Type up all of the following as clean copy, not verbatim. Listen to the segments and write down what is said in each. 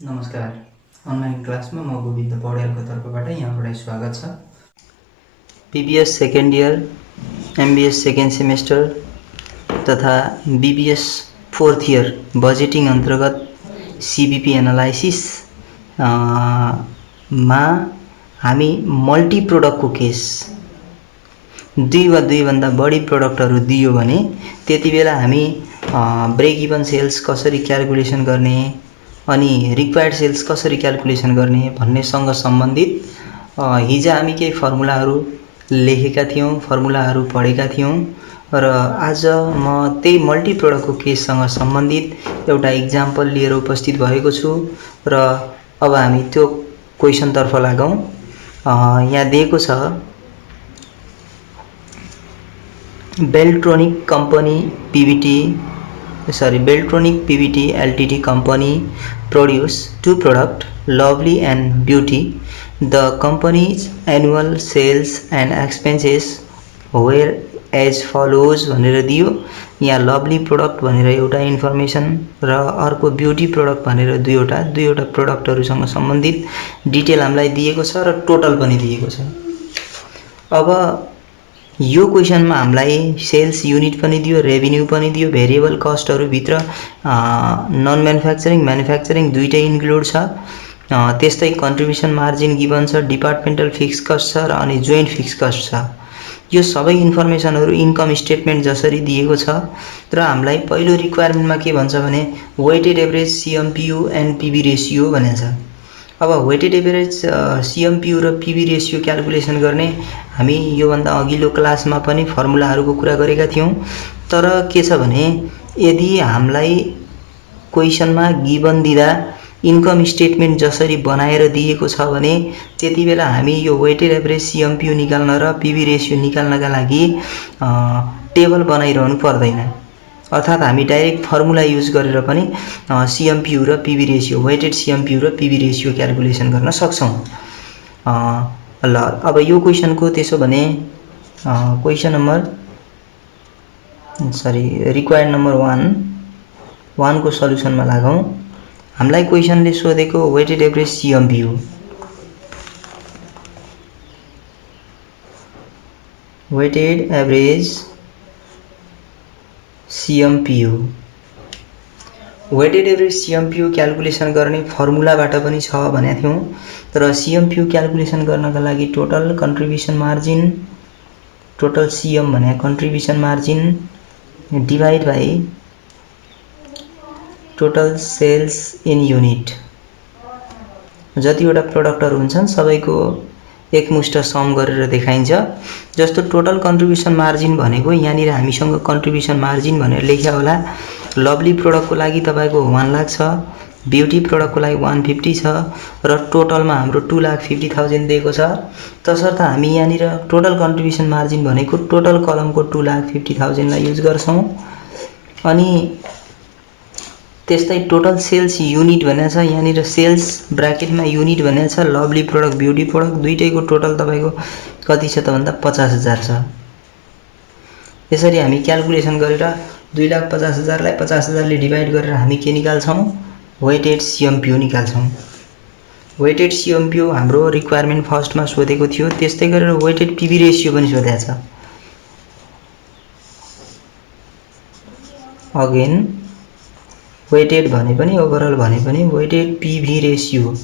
नमस्कार। अनलाइन क्लासमा म गोविन्द पौड्यालको तर्फबाट यहाँबाट स्वागत छ। BBS second year, MBS second semester तथा बीबीएस फोर्थ इयर बजेटिङ अन्तर्गत सीबीपी एनालाइसिस मा हामी मल्टी प्रोडक्टको केस दुई वा दुईभन्दा बढी प्रोडक्टहरू दियो भने त्यति बेला हामी ब्रेक इभन सेल्स कसरी क्याल्कुलेसन गर्ने अनि रिक्वायर्ड सेल्स कसरी क्याल्कुलेसन गर्ने भन्नेसँग सम्बन्धित हिजो हामी केही फर्मुलाहरू लेखेका थियौँ, फर्मुलाहरू पढेका थियौँ र आज म त्यही मल्टी प्रोडक्टको केससँग सम्बन्धित एउटा इक्जाम्पल लिएर उपस्थित भएको छु र अब हामी त्यो क्वेसनतर्फ लागौँ। यहाँ दिएको छ Beltronic PVT Ltd company produce two products, Lovely and Beauty. The company's annual sales and expenses were as follows भनेर दियो। यहाँ लभली प्रोडक्ट भनेर एउटा इन्फर्मेसन र अर्को ब्युटी प्रोडक्ट भनेर दुईवटा प्रोडक्टहरूसँग सम्बन्धित डिटेल हामीलाई दिएको छ र टोटल पनि दिएको छ। अब यो क्वेसनमा हामीलाई सेल्स युनिट पनि दियो, रेभिन्यू पनि दियो, भेरिएबल कस्टहरु भित्र नन म्यानुफ्याक्चरिङ म्यानुफ्याक्चरिङ दुईटै इन्क्लुड छ। त्यस्तै कन्ट्रिब्युसन मार्जिन गिभन छ, डिपार्टमेन्टल फिक्स कस्ट छ र अनि जोइन्ट फिक्स कस्ट छ। यो सबै इन्फर्मेसनहरु इन्कम स्टेटमेन्ट जसरी दिएको छ र हामीलाई पहिलो रिक्वायरमेन्टमा के भन्छ भने weighted average CMPU and PV ratio भनेको छ। अब वेटेड एभरेज सीएमपीयू र पीवी रेशियो क्याल्कुलेसन गर्ने हामी योभन्दा अघिल्लो क्लासमा पनि फर्मुलाहरूको कुरा गरेका थियौं। तर के छ भने यदि हामीलाई क्वेसनमा गिभन दिँदा इन्कम स्टेटमेन्ट जसरी बनाएर दिएको छ भने त्यति बेला हामी यो वेटेड एभरेज सीएमपीयू निकाल्न र पीवी रेशियो निकाल्नका लागि टेबल बनाइरहनु पर्दैन। अर्थात् हामी डाइरेक्ट फर्मुला युज गरेर पनि सीएमपीयू र पीवी रेशियो वेटेड सीएमपीयू र पीवी रेशियो क्याल्कुलेसन गर्न सक्छौं। ल अब यो क्वेसनको त्यसो भने क्वेसन नम्बर रिक्वायर्ड नम्बर 1 को सल्युसनमा लागौं। हामीलाई क्वेसनले सोधेको weighted average CMPU weighted average CMPU weighted average CMPU calculation गर्ने फर्मुलाबाट पनि छ भनेको थियौं। तर सीएमपीयू क्याल्कुलेसन गर्नका लागि total contribution margin total CM भने contribution margin divide by total sales in unit. जतिवटा प्रोडक्टहरु हुन्छन् सबैको एकमुष्ट सम गरेर देखाइन्छ। जस्तो टोटल कन्ट्रिब्युसन मार्जिन भनेको यहाँनिर हामीसँग कन्ट्रिब्युसन मार्जिन भनेर लेख्या होला। लभली प्रोडक्टको लागि तपाईको 1 लाख छ, ब्युटी प्रोडक्टको लागि 150 छ र टोटलमा हाम्रो 2,50,000 दिएको छ। तसर्थ हामी यहाँनिर टोटल कन्ट्रिब्युसन मार्जिन भनेको टोटल कलमको 2,50,000 लाई युज गर्छौं। अनि त्यस्तै टोटल सेल्स युनिट भनेको छ, यहाँनिर सेल्स ब्र्याकेटमा युनिट भनेको छ। लभली प्रोडक्ट ब्युटी प्रोडक्ट दुईटैको टोटल तपाईको कति छ त भन्दा 50,000 छ। यसरी हामी क्याल्कुलेसन गरेर 2,50,000 लाई 50,000 ले डिवाइड गरेर हामी के निकाल्छौं वेटेड सीएमपीयू निकाल्छौं। वेटेड सीएमपीयू हाम्रो रिक्वायरमेन्ट फर्स्टमा सोधेको थियो। त्यस्तै गरेर वेटेड पीवी रेशियो पनि सोधेको छ। अगेन वेटेड भने पनि ओभरअल भने पनि वेटेड पीवी रेशियो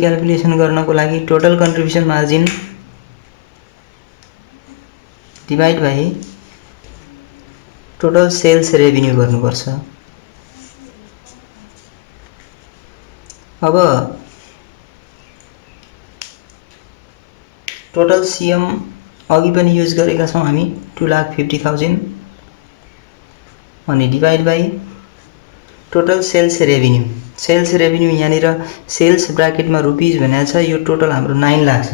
क्याल्कुलेसन गर्नको लागि total contribution margin divide by total sales revenue गर्नुपर्छ। अब टोटल सीएम अघि पनि युज गरेका छौं हामी 2,50,000 अनि divide by total sales revenue यहाँनिर सेल्स ब्र्याकेटमा रुपीज भनेको छ। यो टोटल हाम्रो 9 लाख छ।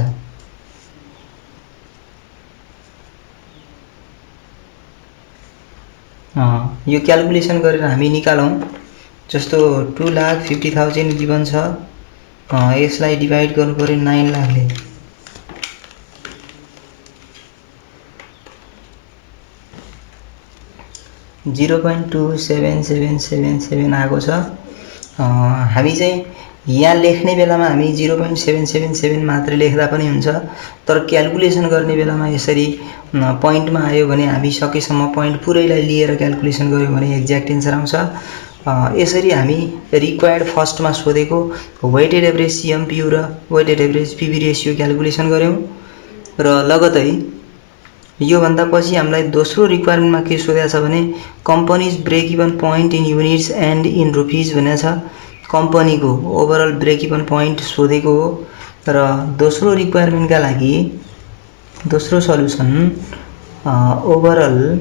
यो क्याल्कुलेसन गरेर हामी निकालौं। जस्तो 2,50,000 गिभन छ, यसलाई डिवाइड गर्नु पर्यो 9 लाखले। 0.27777 आएको छ। हामी चाहिँ यहाँ लेख्ने बेलामा हामी 0.777 मात्रै लेख्दा पनि हुन्छ, तर क्याल्कुलेसन गर्ने बेलामा यसरी पोइन्टमा आयो भने हामी सकेसम्म पोइन्ट पुरैलाई लिएर क्याल्कुलेसन गऱ्यौँ भने एक्ज्याक्ट एन्सर आउँछ। यसरी हामी रिक्वायर्ड फर्स्टमा सोधेको वेटेड एभरेज सिएमपियु र weighted average PV ratio calculation गऱ्यौँ र लगतै योभन्दा पछि हामीलाई दोस्रो रिक्वायरमेन्टमा के सोधेको छ भने company's break even point in units and in rupees भनेको छ। कम्पनीको ओभरअल ब्रेक इभन पोइन्ट सोधेको हो र दोस्रो रिक्वायरमेन्टका लागि दोस्रो solution overall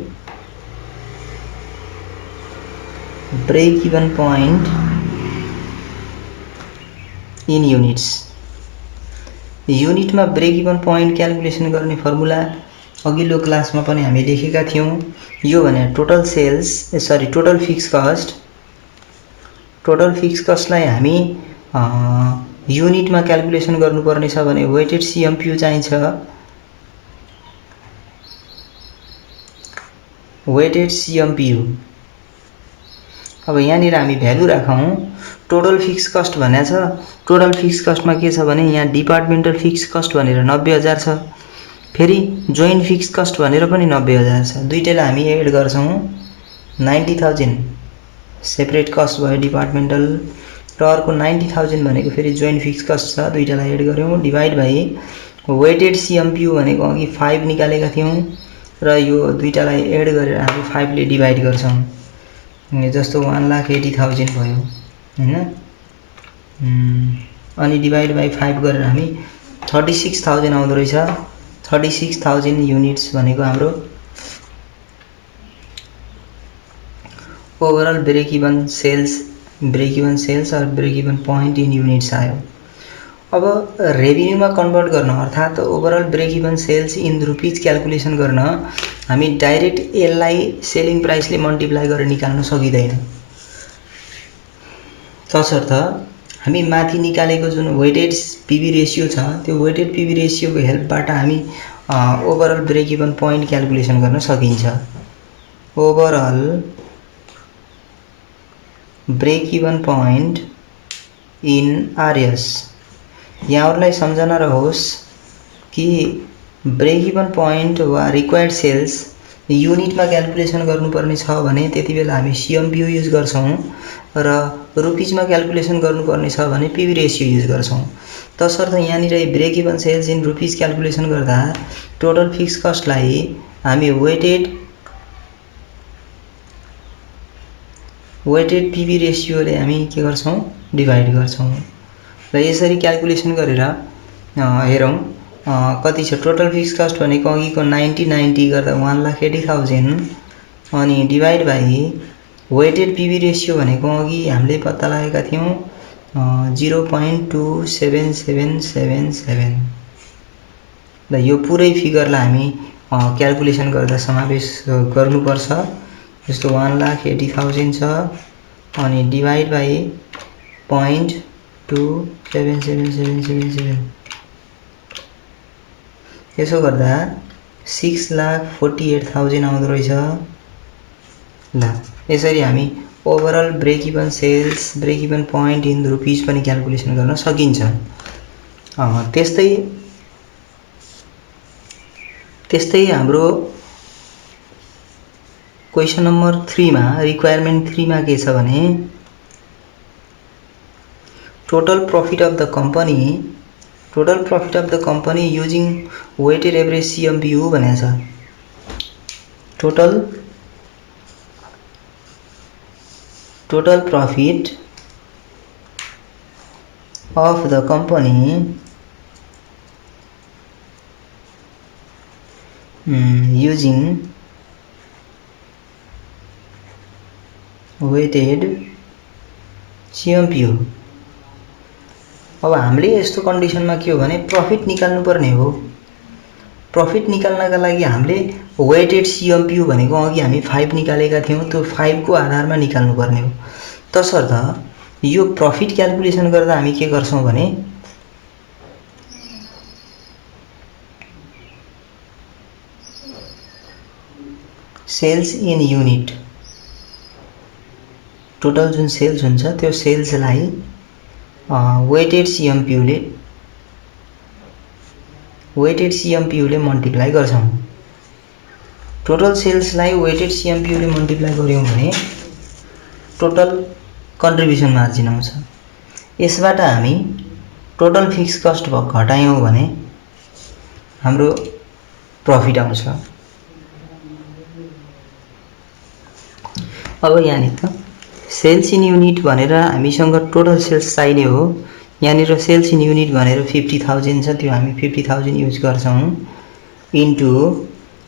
break even point in units. युनिटमा ब्रेक इभन पोइन्ट क्याल्कुलेसन गर्ने फर्मुला अघिल्लो क्लासमा पनि हामी लेखेका थियौँ। यो भने टोटल टोटल फिक्स कस्टलाई हामी युनिटमा क्याल्कुलेसन गर्नुपर्ने छ भने वेटेड सिएमपियु चाहिन्छ। वेटेड सिएमपियु अब यहाँनिर हामी भ्यालु राखौँ। टोटल फिक्स कस्ट भनेको छ। टोटल फिक्स कस्टमा के छ भने यहाँ डिपार्टमेन्टल फिक्स कस्ट भनेर 90,000 छ, फेरि जोइन्ट फिक्स कस्ट भनेर पनि 90,000 छ। दुईटैलाई हामी एड गर्छौँ। 90,000 सेपरेट कस्ट भयो डिपार्टमेन्टल र अर्को 90,000 भनेको फेरि जोइन्ट फिक्स कस्ट छ। दुईटालाई एड गऱ्यौँ डिभाइड बाइ वेटेड सिएमपियु भनेको अघि 5 निकालेका थियौँ र यो दुईटालाई एड गरेर हामी 5 ले डिभाइड गर्छौँ। जस्तो 1,80,000 भयो हैन। अनि डिभाइड बाइ 5 गरेर हामी 36,000 आउँदो रहेछ। 36,000 युनिट्स भनेको हाम्रो overall break even sales or break even point in units आयो। अब रेभिन्यूमा कन्भर्ट गर्न अर्थात् overall break even sales in rupees calculation गर्न हामी डाइरेक्ट यसलाई सेलिङ प्राइसले मल्टिप्लाई गरेर निकाल्न सकिँदैन। तसर्थ हामी माथि निकालेको जुन वेटेड पिभी रेसियो छ त्यो वेटेड पिभी रेसियोको हेल्पबाट हामी overall break even point calculation गर्न सकिन्छ। Overall break even point in RS. यहाँहरूलाई सम्झना रहोस् कि ब्रेक इभन पोइन्ट वा रिक्वायर्ड सेल्स युनिटमा क्याल्कुलेसन गर्नुपर्ने छ भने त्यति बेला हामी सिएमपियु युज गर्छौँ र रुपिजमा क्याल्कुलेसन गर्नुपर्ने छ भने पिभी रेसियो युज गर्छौँ। तसर्थ यहाँनिर break even sales in rupees calculation गर्दा टोटल फिक्स कस्टलाई हामी वेटेड पिभी रेसियोले हामी के गर्छौँ डिभाइड गर्छौँ र यसरी क्याल्कुलेसन गरेर हेरौँ कति छ। टोटल फिक्स कस्ट भनेको अघिको 90 गर्दा 1,80,000 अनि divide by weighted PV ratio भनेको अघि हामीले पत्ता लगाएका थियौँ 0.27777 र यो पुरै फिगरलाई हामी क्याल्कुलेसन गर्दा समावेश गर्नुपर्छ। जस्तो 1,80,000 छ अनि डिभाइड बाइ 0.27777 यसो गर्दा 6,48,000 आउँदो रहेछ। ल यसरी हामी overall break even sales break even point in rupees पनि क्याल्कुलेसन गर्न सकिन्छ। त्यस्तै हाम्रो क्वेसन नम्बर 3 मा रिक्वायरमेन्ट 3 मा के छ भने total profit of the company using weighted average CMPU भनेको छ। Total profit of the company using weighted CMPU। अब हामीले यस्तो कन्डिसनमा के हो भने प्रॉफिट निकाल्नु पर्ने हो। प्रॉफिट निकाल्नका लागि हामीले वेटेड सीएमपीयू भनेको अघि हामी 5 निकालेका थियौं, त्यो 5 को आधारमा निकाल्नु पर्ने हो। तसर्थ यो प्रॉफिट क्याल्कुलेसन गर्दा हामी के गर्छौं भने सेल्स इन युनिट टोटल जुन सेल्स हुन्छ त्यो सेल्सलाई वेटेड CMPU ले मल्टिप्लाई गर्छौं। टोटल सेल्सलाई वेटेड CMPU ले मल्टिप्लाई गर्यौं भने टोटल कन्ट्रिब्युसन मार्जिन आउँछ। यसबाट हामी टोटल फिक्स कस्ट घटायौं भने हाम्रो प्रॉफिट आउँछ। अब यहाँनिर त सेल्स इन युनिट भनेर हामीसँग टोटल सेल्स चाहिने हो। यहाँनिर सेल्स इन युनिट भनेर 50,000 छ, त्यो हामी 50,000 युज गर्छौं इन्टु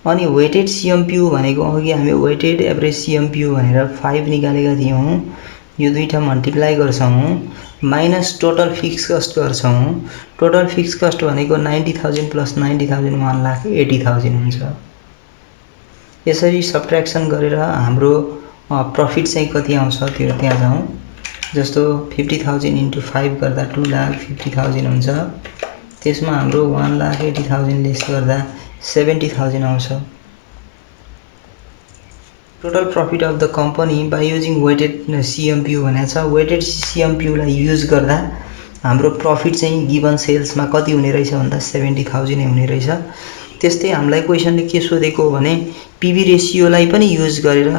अनि वेटेड CMPU भनेको अघि हामी वेटेड एभरेज CMPU भनेर 5 निकालेका थियौं, यो दुईटा मल्टिप्लाई गर्छौं माइनस टोटल फिक्स कस्ट गर्छौं। टोटल फिक्स कस्ट भनेको 90,000 प्लस 90,000 1,80,000 हुन्छ। यसरी सब्ट्र्याक्सन गरेर हाम्रो प्रॉफिट चाहिँ कति आउँछ त्यो त्यहाँ जाउँ। जस्तो 50,000 इन्टु 5 गर्दा 2,50,000 हुन्छ। त्यसमा हाम्रो 1,80,000 लेस गर्दा 70,000 आउँछ। Total profit of the company by using weighted CMPU भनेको छ। वेटेड CMPU लाई युज गर्दा हाम्रो प्रॉफिट चाहिँ गिवन सेल्स में कति हुने रहेछ भन्दा 70,000 नै हुने रहेछ। त्यस्तै हामीलाई क्वेशनले के सोधेको भने पीवी रेशियो लाई पनि युज गरेर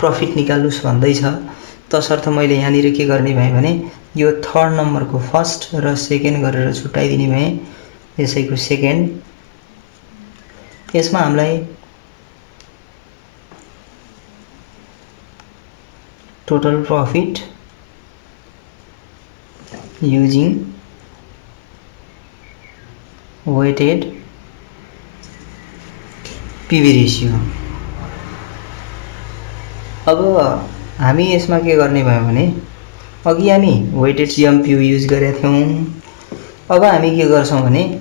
प्रॉफिट निकाल्नुस् भन्दैछ। तसर्थ मैले यहाँनिर के गर्ने भए भने यो थर्ड नंबर को फर्स्ट र सेकेन्ड गरेर छुट्याइदिने भए, यसैको सेकेन्ड। यसमा हामीलाई total profit using weighted PV ratio. अब हामी यसमा के गर्ने भयो भने अघि हामी वेटेड CMPU युज गरेका थियौं। अब हामी के गर्छौं भने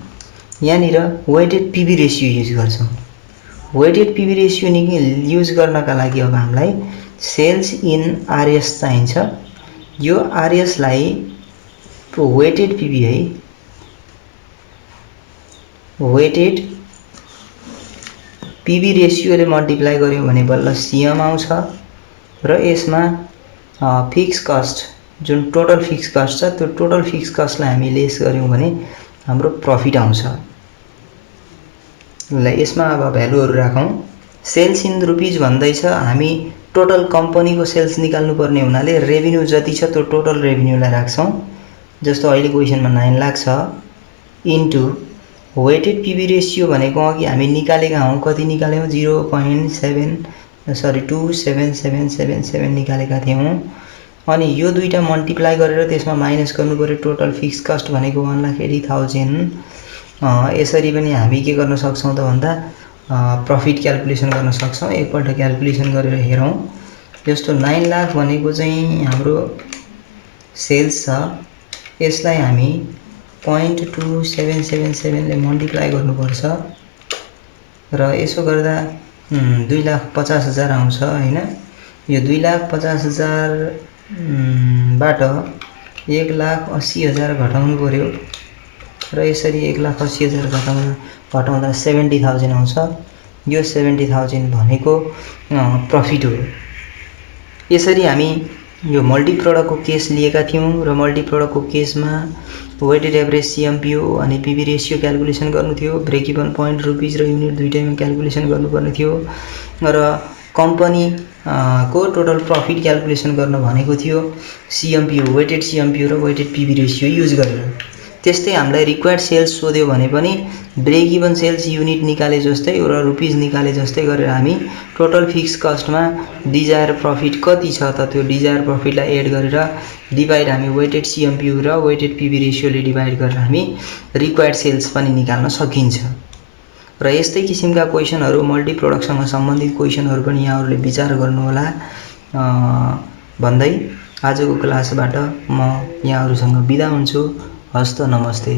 यहाँनिर वेटेड पीवी रेशियो युज गर्छौं। वेटेड पीवी रेशियो युज गर्नका लागि अब हामीलाई सेल्स इन RS चाहिन्छ। यो RS लाई वेटेड पीवी है, वेटेड पीवी रेशियो ले मल्टिप्लाई गर्यौं भने बल्ल CM आउँछ र यसमा फिक्स कस्ट जुन टोटल फिक्स कस्ट छ त्यो टोटल फिक्स कस्टलाई हामी लेस गर्यौं भने हाम्रो प्रॉफिट आउँछ। ल यसमा अब भ्यालुहरु राखौं। सेल्स इन रुपीज भन्दैछ, हामी टोटल कंपनी को सेल्स निकाल्नु पर्ने हुनाले रेभिन्यू जति छ त्यो टोटल रेभिन्यू लाई राख्छौं। जस्तो अहिले क्वेशनमा 9 लाख छ इन्टु वेटेड पीवी रेशियो भनेको अघि हामी निकालेका हौं, कति निकाल्यौं 0.277777 निकालेका थियौं। अनि यो दुईटा मल्टिप्लाई गरेर त्यसमा माइनस गर्नु पर्यो टोटल फिक्स कस्ट भनेको 1,80,000। यसरी पनि हामी के गर्न सक्छौं त भन्दा प्रॉफिट क्याल्कुलेसन गर्न सक्छौं। एकपल्ट क्याल्कुलेसन गरेर हेरौं। जस्तो 9 लाख भनेको चाहिँ हाम्रो सेल्स छ, यसलाई हामी 0.2777 ले मल्टिप्लाई गर्नुपर्छ र यसो गर्दा 2,50,000 आउँछ हैन। यो 2,50,000 बाट 1,80,000 घटाउनु पर्यो र यसरी 1,80,000 घटाउँदा 70,000 आउँछ। यो 70,000 भनेको प्रॉफिट हो। यसरी हामी यो मल्टी प्रोडक्ट को केस लिएका थियौं र मल्टी प्रोडक्ट को केसमा वेटेड एभरेज CMPU अनि पीवी रेशियो क्याल्कुलेसन गर्नु थियो। ब्रेक इभन पॉइंट रुपीज र युनिट दुईटैमा क्याल्कुलेसन गर्नुपर्ने थियो र कंपनी को टोटल प्रॉफिट क्याल्कुलेसन गर्न भनेको थियो CMPU वेटेड CMPU र वेटेड पीवी रेशियो युज गरेर। त्यस्तै हामीलाई रिक्वायर्ड सेल्स सोध्यो भने पनि ब्रेक इभन सेल्स युनिट निकाले जस्तै र रुपीज निकाले जस्तै गरेर हामी टोटल फिक्स कस्टमा डिजायर प्रॉफिट कति छ त त्यो डिजायर प्रॉफिटलाई एड गरेर डिवाइड हामी वेटेड CMPU र वेटेड पीवी रेशियो ले डिवाइड गरेर हामी रिक्वायर्ड सेल्स पनि निकाल्न सकिन्छ। र यस्तै किसिमका क्वेशनहरु मल्टी प्रोडक्टसँग सम्बन्धित क्वेशनहरु पनि यहाँहरुले विचार गर्नु होला भन्दै आजको क्लासबाट म यहाँहरुसँग बिदा हुन्छु। हस्त नमस्ते।